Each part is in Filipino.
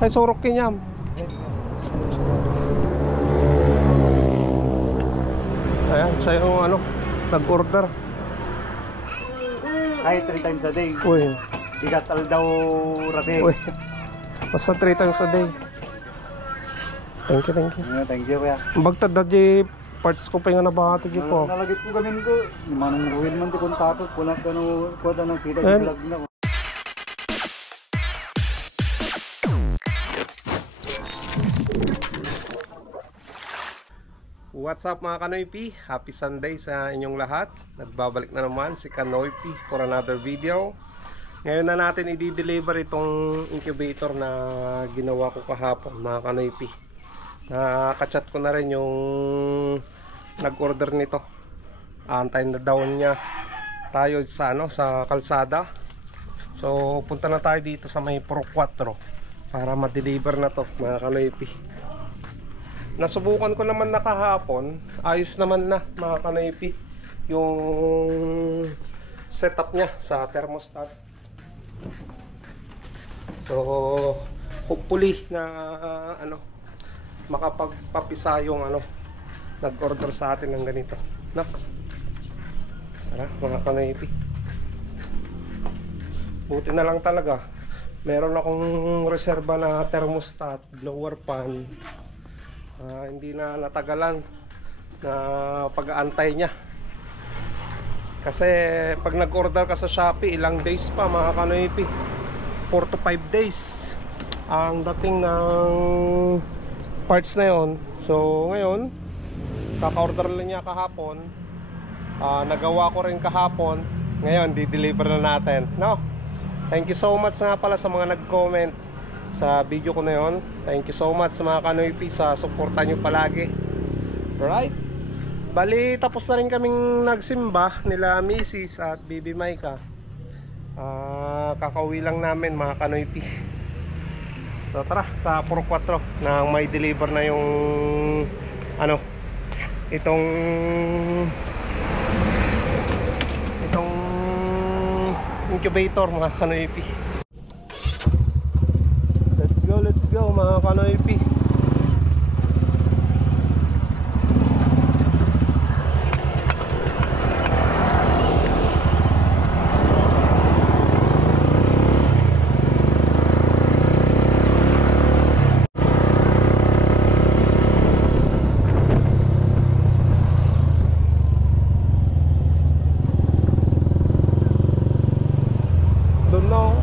Ay surok kinyam. Ayan, siya yung ano, nag-order. Kahit 3 times a day. Uy. Igatal daw rabi. Uy. Basta 3 times a day. Thank you, thank you. Thank you kuya. Bagtad na di parts ko pa yung nabahati po. Nalagit ko gamin ko. Manong ruin man di kontakot. Kulang ka no, kuha ng kita di vlog na. What's up mga Kanoypi? Happy Sunday sa inyong lahat. Nagbabalik na naman si Kanoypi for another video. Ngayon na natin i-deliver itong incubator na ginawa ko kahapon mga Kanoypi. Nakaka-chat ko na rin yung nag-order nito. Antayin na daw niya tayo sa, sa kalsada. So punta na tayo dito sa may Pro 4 para ma-deliver na to mga Kanoypi. Nasubukan ko naman na kahapon. Ayos naman na mga Kanoypi yung setup niya sa thermostat. So hopefully na makapagpapisa yung nag-order sa atin ng ganito. Tara mga Kanoypi. Buti na lang talaga meron akong reserba na thermostat, blower fan. Hindi na natagalan na pag-aantay niya. Kasi pag nag-order ka sa Shopee, ilang days pa mga Kanoypi, 4 to 5 days ang dating ng parts na yon. So ngayon kaka-order lang niya kahapon. Nagawa ko rin kahapon. Ngayon di-deliver na natin, no? Thank you so much nga pala sa mga nag-comment sa video ko na yon. Thank you so much sa mga Kanoypi sa suporta nyo palagi. Alright, bali tapos na rin kaming nagsimba nila Mrs. at Baby Maika. Kakauwi lang namin mga Kanoypi. So tara sa Pro 4 na may deliver na yung itong incubator mga Kanoypi. Let's go mga Kanoypi. Don't know.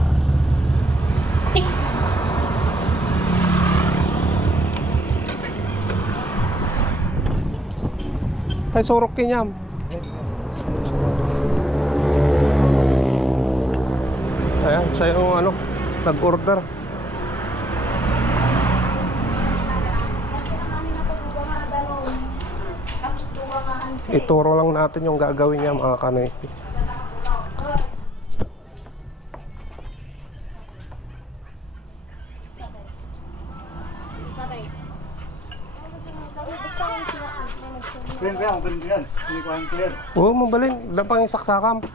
Ay surok kinyam. Ayan, siya yung nag-order. Ituro lang natin yung gagawin niya mga Kanoypi. Clear kaya, ang galing ko yan. Hindi ko ang clear. Oo, mabalin. Dapang yung saksakam.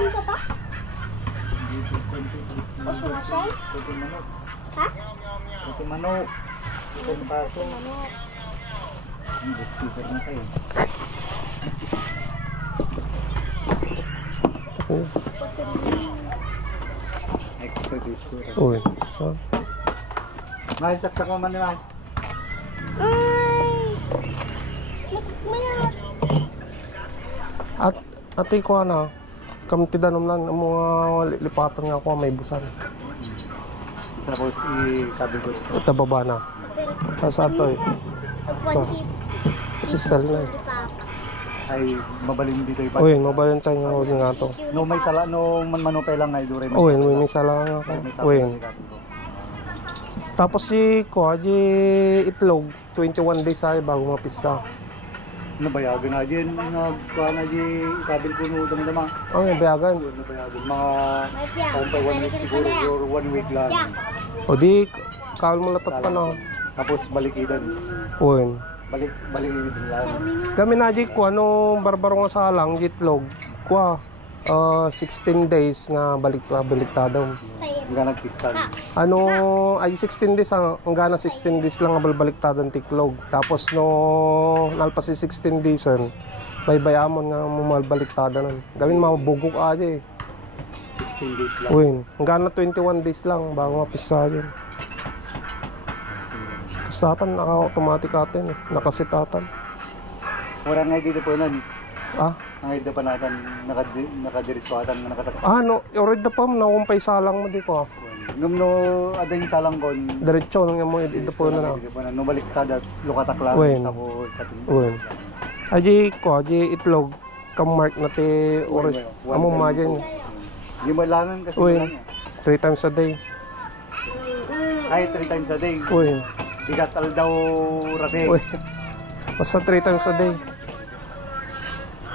Isa pa? O sumasay? Puto manok. Ha? Puto manok. Puto pato. Manok. Hindi, sticker na kayo. Extra disco. Uy, so Mahal saksak mo man naman. Ay! Mayat! at ati ko kamtidanom lang ng mga lipatan nga ako may busan. Tapos i-kabigod. Ito baba na. Sa ato eh. Istal na eh. Ay mabalin dito ipa. Uy, mabalin tayo nga ulit nga to. No may sala, no manmanupay lang ay dure. Uy, may sala nga ako. Uy. Tapos si di itlog 21 days ay bago mapisa. Nabayagan na din, nagkuha na di kabil ko no dama-dama. May bayagan. Nabayagan mga pa 1 week siguro or 1 week lang. O di kawal mo latat pa na. Tapos balikidan. Uy. Balikidan lang. Kami na di ko barbaro nga salang itlog. Kwa 16 days nga baliktado. Hanggang nagpisan. Ano, ay 16 days hanggang 16 days lang nga baliktado ang tiklog. Tapos no nalpas si 16 days may bayamon nga baliktado nun. Gawin mabugok aja eh. 16 days lang. Uy, hanggang na 21 days lang bago mapisa dyan. Satan, naka-automatic atin eh. Nakasitatan. Wala nga dito po nun. Ah? Ang ito pa natin, nakadiritsuatan na nakatakot. No, already na pa, nakumpay salang mo di ko. Ngam no, aday yung salang kon. Diretso, nang mo ito po na. No baliktad at lukatakla. Wen. Ako Uy. Aji ko, aji itlog. Kamark na te oras. Amo majan. Di mo langan kasi Uy. lang 3 times a day. Ay, 3 times a day. Uy. Bigatal daw rate. Uy. Basta 3 times a day.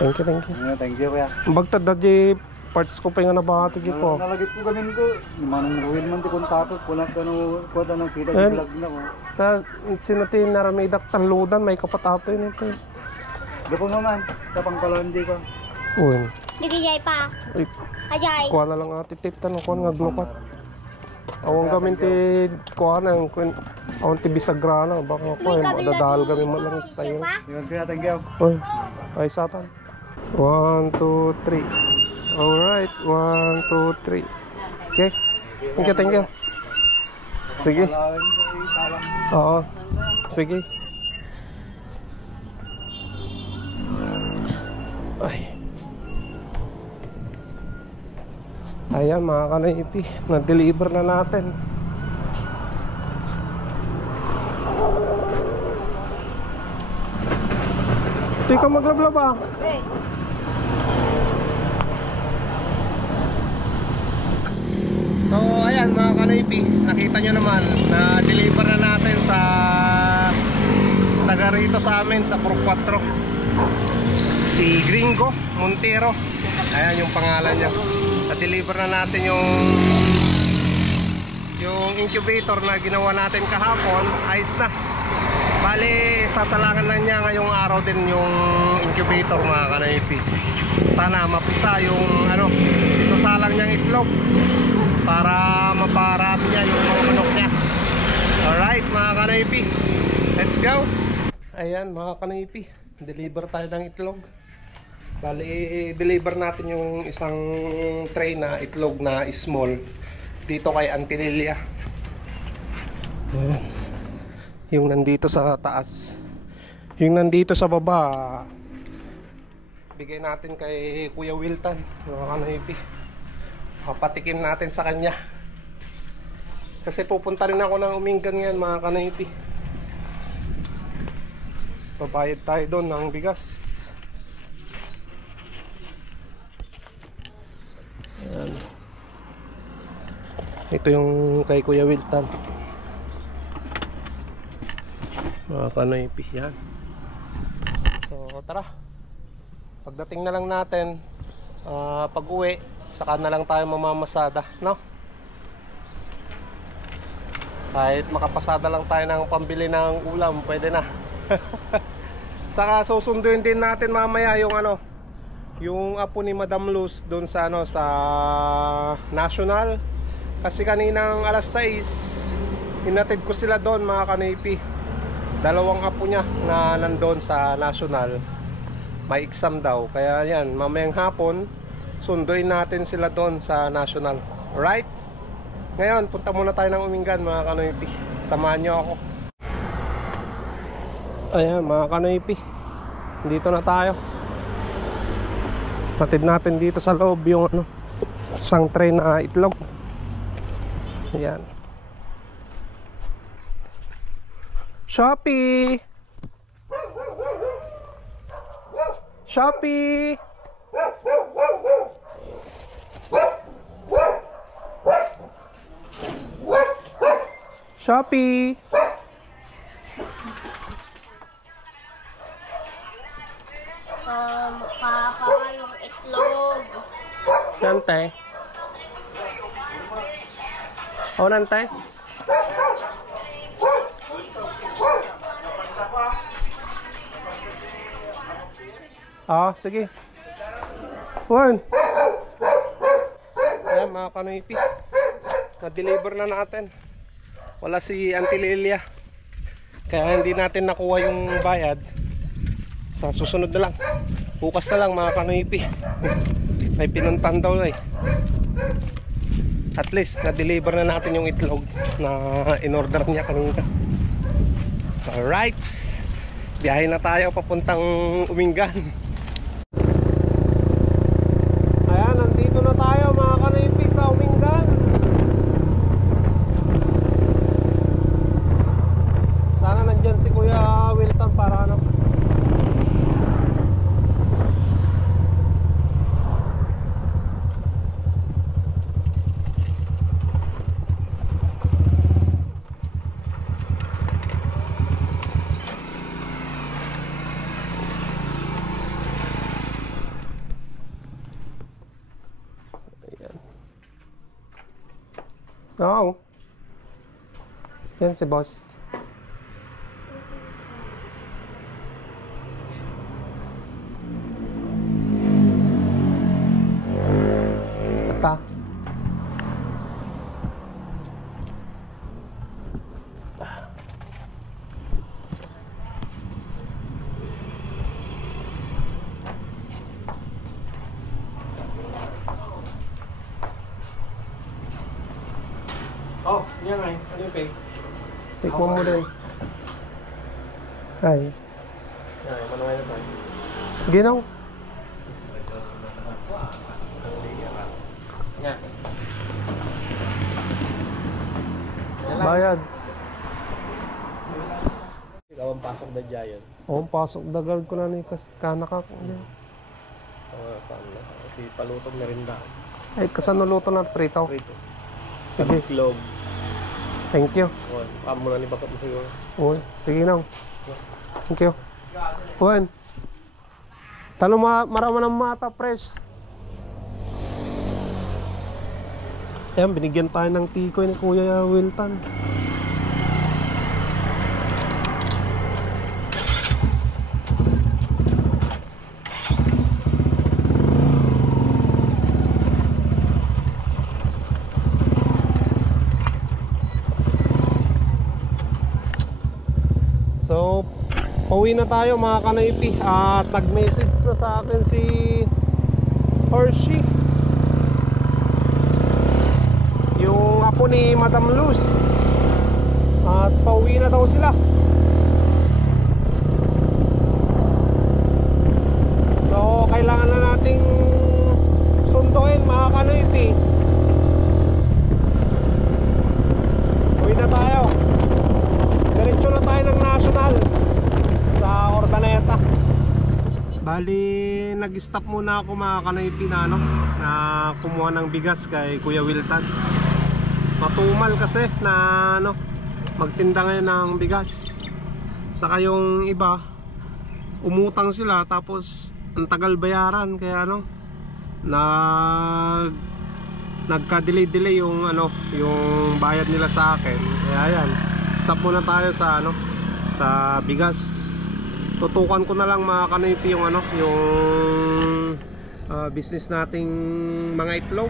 Thank you, thank you. Thank you kuya. Bagtad na di parts ko pa yung nabahati di po. Nalagit ko gamin ko. Manong ruin man di kong takot. Punat ka no, kuwata ng kita di vlog na ko. Na sinatin na may daktaludan, may kapatato yun ito. Di ko naman, kapang kalandi ko. Uy. Digijay pa. Uy. Ajay. Kuha na lang ati tip tanong kuha nga glukat. Awang gamin ti kuha na awang ti bisagrana. Baka ko madadahal kami mo lang tayo. Yun kuya, thank you. Uy. Ay satan. 1, 2, 3. Alright. 1, 2, 3. Okay. Thank you. Sige. Oo. Sige. Ay. Ayan mga kanaypi, na-deliver na natin. Hindi ka maglablab ah. So ayan mga kanaypi, nakita nyo naman na-deliver na natin sa taga rito sa amin sa Puro 4. Si Gringo Montero. Ayan yung pangalan niya. Na-deliver na natin yung incubator na ginawa natin kahapon. Ayos na. Bali, sasalangan lang niya ngayong araw din yung incubator mga kanaypi. Sana mapisa yung isasalang niyang itlog para maparami niya yung mga manok niya. Alright mga kanaypi, let's go. Ayan mga kanaypi, deliver tayo ng itlog. Bali, i-deliver natin yung isang tray na itlog na small dito kay Auntie Lilia. Yung nandito sa taas, yung nandito sa baba bigay natin kay Kuya Wilton mga kanaypi. Papatikim natin sa kanya kasi pupunta rin ako ng Umingan ngayon mga kanaypi. Babayad tayo doon ng bigas. Ayan. Ito yung kay Kuya Wilton mga kanaypi. Yan. So tara, pagdating na lang natin pag uwi saka na lang tayo mamamasada, no? Kahit makapasada lang tayo ng pambili ng ulam, pwede na. Saka susunduin din natin mamaya yung yung apo ni Madam Luz doon sa sa National. Kasi kaninang alas 6 hinatid ko sila doon mga kanaypi. Dalawang apo niya na nandoon sa National. May exam daw. Kaya yan, mamayang hapon sunduin natin sila doon sa National. Alright? Ngayon, punta muna tayo ng Umingan mga kanaypi. Samahan nyo ako. Ayan mga kanaypi, dito na tayo. Patid natin dito sa loob yung isang tray na itlog. Ayan. Shopee! Shopee! Shopee! Papa yung itlog. Sante. O nante. Sige. Juan. mga kanoypi. Na-deliver na natin. Wala si Auntie Lilia, kaya hindi natin nakuha yung bayad. Sa susunod na lang, bukas na lang mga kanoypi. May pinuntan daw eh. At least na-deliver na natin yung itlog na in-order niya kanina. Alright, biyahe na tayo papuntang Umingan. Ayan, nandito na tayo mga kanoypi sa Umingan. Sana nandyan si Kuya Wilton para ano. Oo. Yan si boss. Ata. Oh, yan nga eh. Ano yung pay? Tikman mo din. Ay. Yan eh, manuhay na tayo. Ginaw. Yan. Bayad. Ikaw ang pasok na dyan. Oo, pasok dagal ko na ni kanaka ko. Saan na? Si palutong na rin daan. Ay, kasanuluto na prito. Rito. Sige. Itlog. Thank you. Pamo na ni Bakat mo siguro. Uy, sige na. Thank you. Uwan. Talo marama ng mata, fresh. Ayan, binigyan tayo ng tikoy ni Kuya Wilton. So, pauwi na tayo mga kanoypi. At nag-message na sa akin si Hershey, yung apo ni Madam Luz. At pauwi na daw sila. So, kailangan na nating sunduin mga kanoypi. Uwi na tayo. Diretso na tayo ng National sa Ordaneta. Bali, nag-stop muna ako mga kanoypi na ano, na kumuha ng bigas kay Kuya Wilton. Matumal kasi na ano, magtinda ngayon ng bigas. Saka yung iba, umutang sila tapos ang tagal bayaran, kaya ano, nagka-delay yung ano, yung bayad nila sa akin. Kaya yan, stop muna tayo sa ano, sa bigas. Tutukan ko na lang mga kanoypi yung ano, yung business nating mga itlog.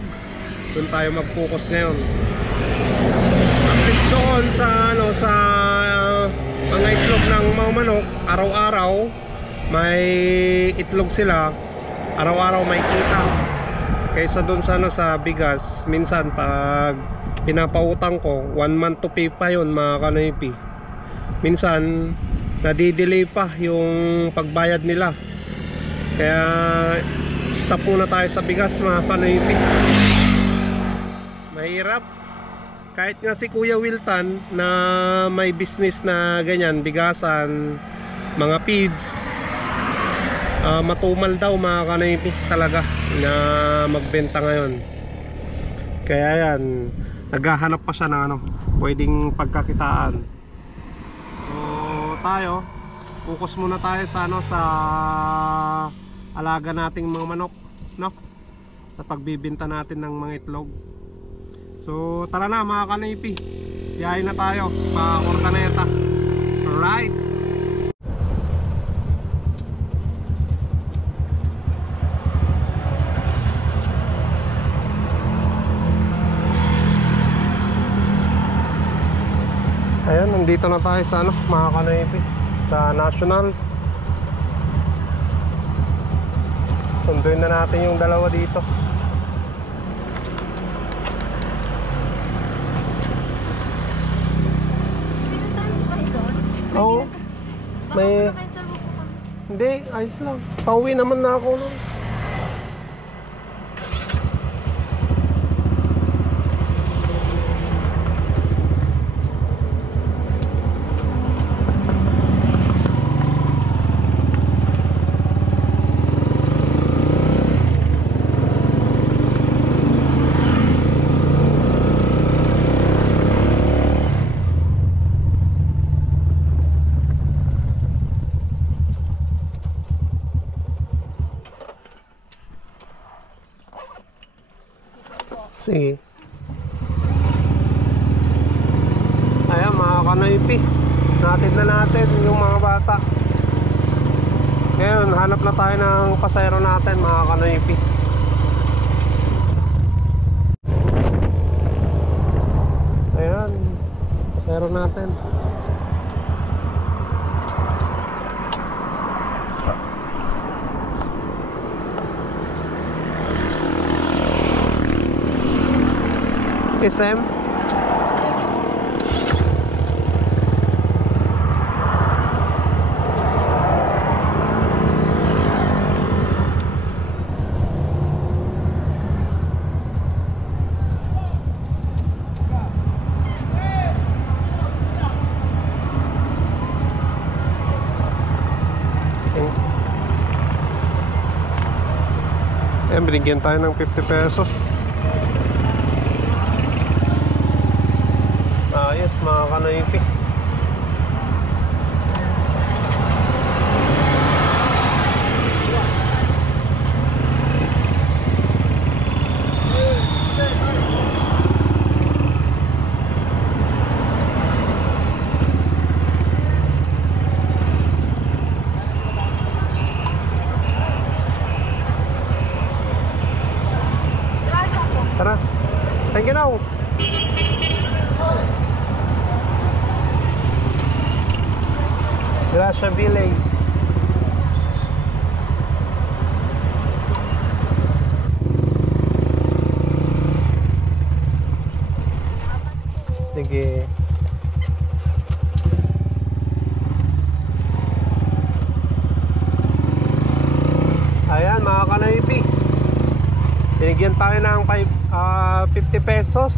Doon tayo mag-focus ngayon. At least doon sa ano, sa mga itlog ng mga manok, araw-araw may itlog sila, araw-araw may kita. Kaysa doon sa ano, sa bigas, minsan pag pinapautang ko, 1 month to pay pa yun mga kanoypi. Minsan nadidelay pa yung pagbayad nila. Kaya stop muna tayo sa bigas mga kanoypi. Mahirap. Kahit nga si Kuya Wilton na may business na ganyan, bigasan, mga feeds, matumal daw mga kanoypi talaga na magbenta ngayon. Kaya yan, naghahanap pa siya ng ano, pwedeng pagkakitaan. So tayo, focus muna tayo sa ano, sa alaga nating mga manok, no? Sa pagbibenta natin ng mga itlog. So tara na mga kanoypi, biyahe na tayo pa Ordaneta. Alright. Ayan, nandito na tayo sa ano, mga kanoypi, sa National. Sunduin na natin yung dalawa dito. Oo. May... Hindi, ayos lang. Pauwi naman na ako nun. Sige. Ayan mga kanoypi, natin na natin yung mga bata. Ngayon hanap na tayo ng pasayro natin mga kanoypi. Ayan, pasayro natin. SM. Ayan, binigyan tayo ng 50 pesos. Ayos mga kanoypi. Tara. Thank you now. Gracia Village. Sige. Ayan mga kanoypi, binigyan tayo ng 50 pesos.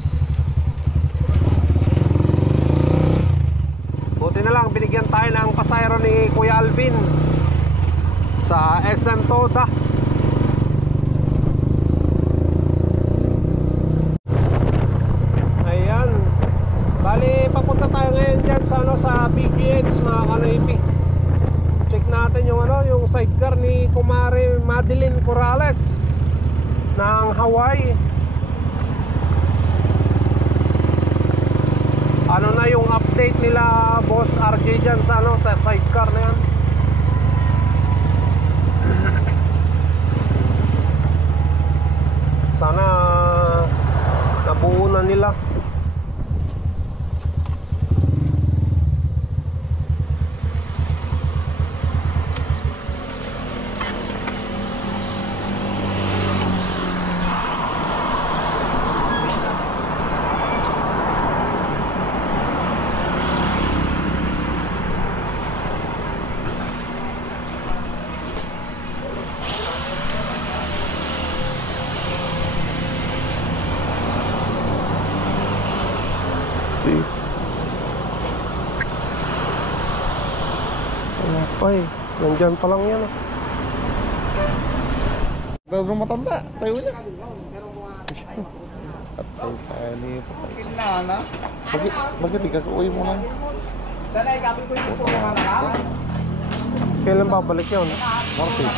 Buti na lang binigyan tayo ng pasayro ni Kuya Alvin sa SM Toda. Ayan, bali papunta tayo ngayon dyan sa, sa PGH mga kanoypi. Check natin yung, yung sidecar ni Kumare Madeline Corrales ng Hawaii. Ano na yung update nila Boss RJ dyan sa, sa sidecar na yan. Sana nabuo na nila. Ay, nandyan pa lang yan. Gagawin matanda, tayo niya. At tayo kaya ni Papa. Bakit ikakuwi mo lang? Kailan babalik yun? Martes.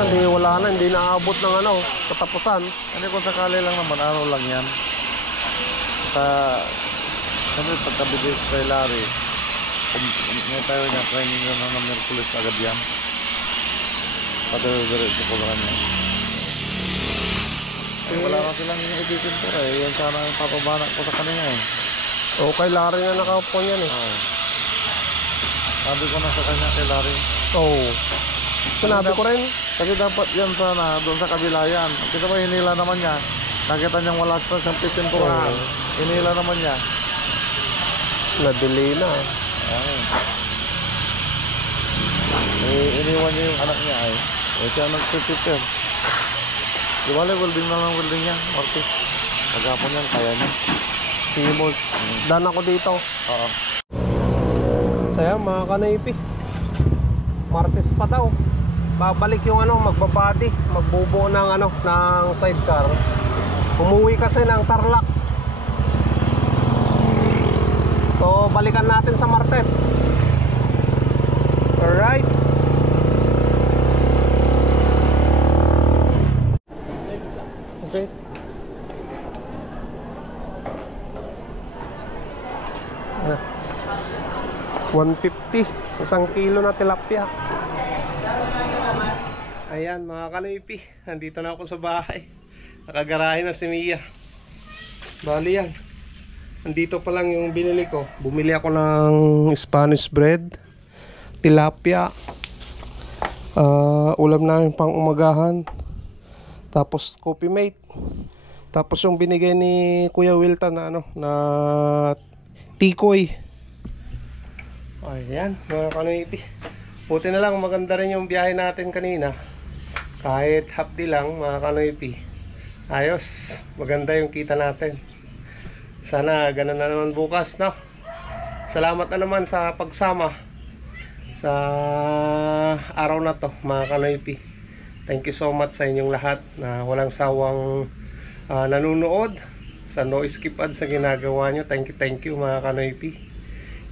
Hindi, wala na, hindi naabot ng katapusan. Ano kung sakali lang naman, ano lang yan? Sabi pagkabigay kay Larry, may tayo niya training na ng Merkulis agad yan. Patuloy-diretso ko lang yan. Wala na silang yung edition ko yan sana yung papabana ko sa kanina eh. Okay, Larry na nakaupo yan eh. Oo. Sabi ko na sa kanya kay Larry. Oo. Sinabi ko rin. Kasi dapat yan sana, doon sa kabila yan. Kita ba, hinila naman niya. Nakita niyang wala sa siyang pitinturan. Hinila naman niya. Na-delay na. Ay. Iniwan niya yung anak niya ay. Siya nag-prepare. Di ba, welding na lang welding niya, Martis. Pagkapon yan, kaya niya. Sige, boss. Dan ako dito. Oo. So yan, mga kanaypi. Martes pa daw. Babalik yung magbabody, magbubuo ng ng sidecar. Umuwi kasi ng Tarlac. So balikan natin sa Martes. Alright. Okay. Ah. 150, 1 kilo na tilapia. Ayan mga kanaypi, nandito na ako sa bahay. Nakagarahe na si Mia. Bali yan, nandito pa lang yung binili ko. Bumili ako ng Spanish bread, tilapia, ulam namin pang umagahan, tapos coffee mate, tapos yung binigay ni Kuya Wilton na na tikoy. Ayan mga kanaypi, buti na lang maganda rin yung biyahe natin kanina. Kahit half day lang mga kanaypi, ayos, maganda yung kita natin. Sana ganun na naman bukas, no? Salamat na naman sa pagsama sa araw na to mga kanaypi. Thank you so much sa inyong lahat na walang sawang nanonood sa no skip ads sa ginagawa nyo. Thank you mga kanaypi.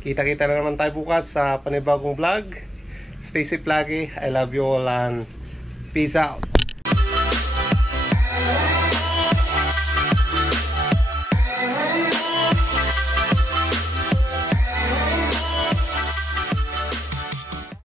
Kita-kita na naman tayo bukas sa panibagong vlog. Stay safe lagi. I love you all and peace out.